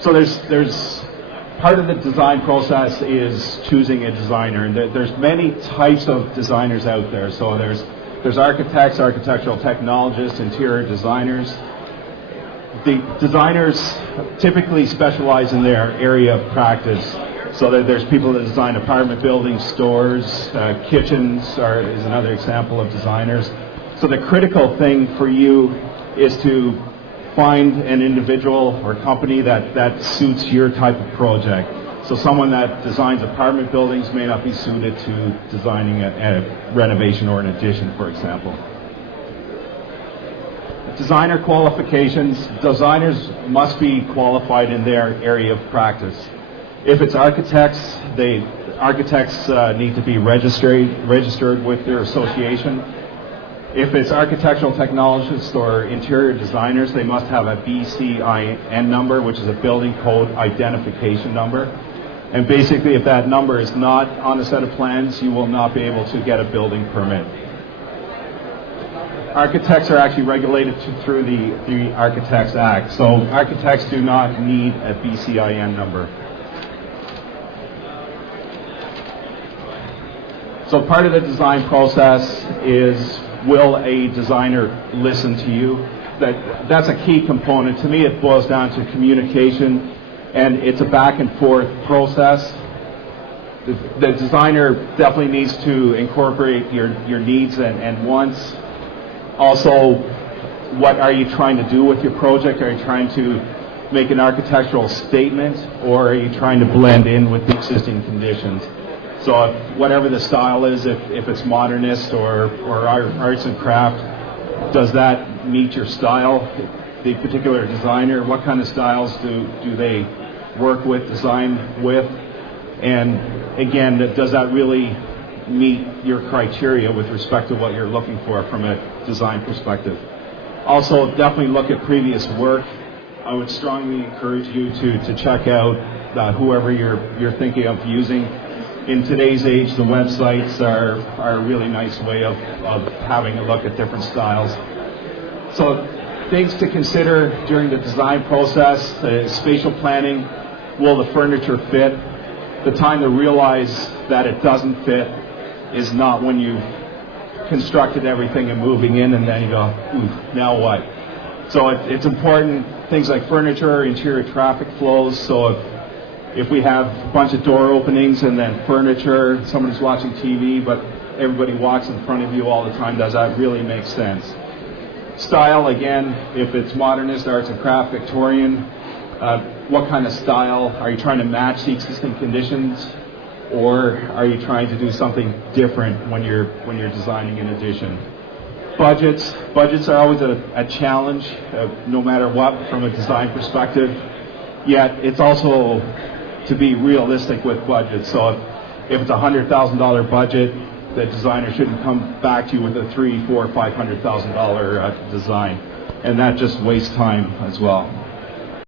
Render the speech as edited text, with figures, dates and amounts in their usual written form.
So there's part of the design process is choosing a designer, and there's many types of designers out there. So there's architects, architectural technologists, interior designers. The designers typically specialize in their area of practice. So there's people that design apartment buildings, stores, kitchens is another example of designers. So the critical thing for you is to find an individual or company that suits your type of project. So someone that designs apartment buildings may not be suited to designing a renovation or an addition, for example. Designer qualifications. Designers must be qualified in their area of practice. If it's architects, architects need to be registered with their association. If it's architectural technologists or interior designers, they must have a BCIN number, which is a building code identification number. And basically, if that number is not on a set of plans, you will not be able to get a building permit. Architects are actually regulated through the Architects Act, so architects do not need a BCIN number. So part of the design process is, will a designer listen to you? That's a key component. To me, it boils down to communication, and it's a back and forth process. The designer definitely needs to incorporate your needs and wants. Also, what are you trying to do with your project? Are you trying to make an architectural statement, or are you trying to blend in with the existing conditions? So whatever the style is, if it's modernist or arts and craft, does that meet your style? The particular designer, what kind of styles do they work with, design with? And again, does that really meet your criteria with respect to what you're looking for from a design perspective? Also, definitely look at previous work. I would strongly encourage you to check out whoever you're thinking of using. In today's age, the websites are a really nice way of having a look at different styles. So things to consider during the design process: spatial planning. Will the furniture fit? The time to realize that it doesn't fit is not when you've constructed everything and moving in, and then you go, ooh, now what? So it's important, things like furniture, interior traffic flows. So if we have a bunch of door openings and then furniture, somebody's watching TV, but everybody walks in front of you all the time, does that really make sense? Style, again, if it's modernist, arts and craft, Victorian, what kind of style? Are you trying to match the existing conditions, or are you trying to do something different when you're designing an addition? Budgets are always a challenge, no matter what, from a design perspective. Yet it's also to be realistic with budgets. So if it's a $100,000 budget, the designer shouldn't come back to you with a $300,000, $400,000, $500,000 design, and that just wastes time as well.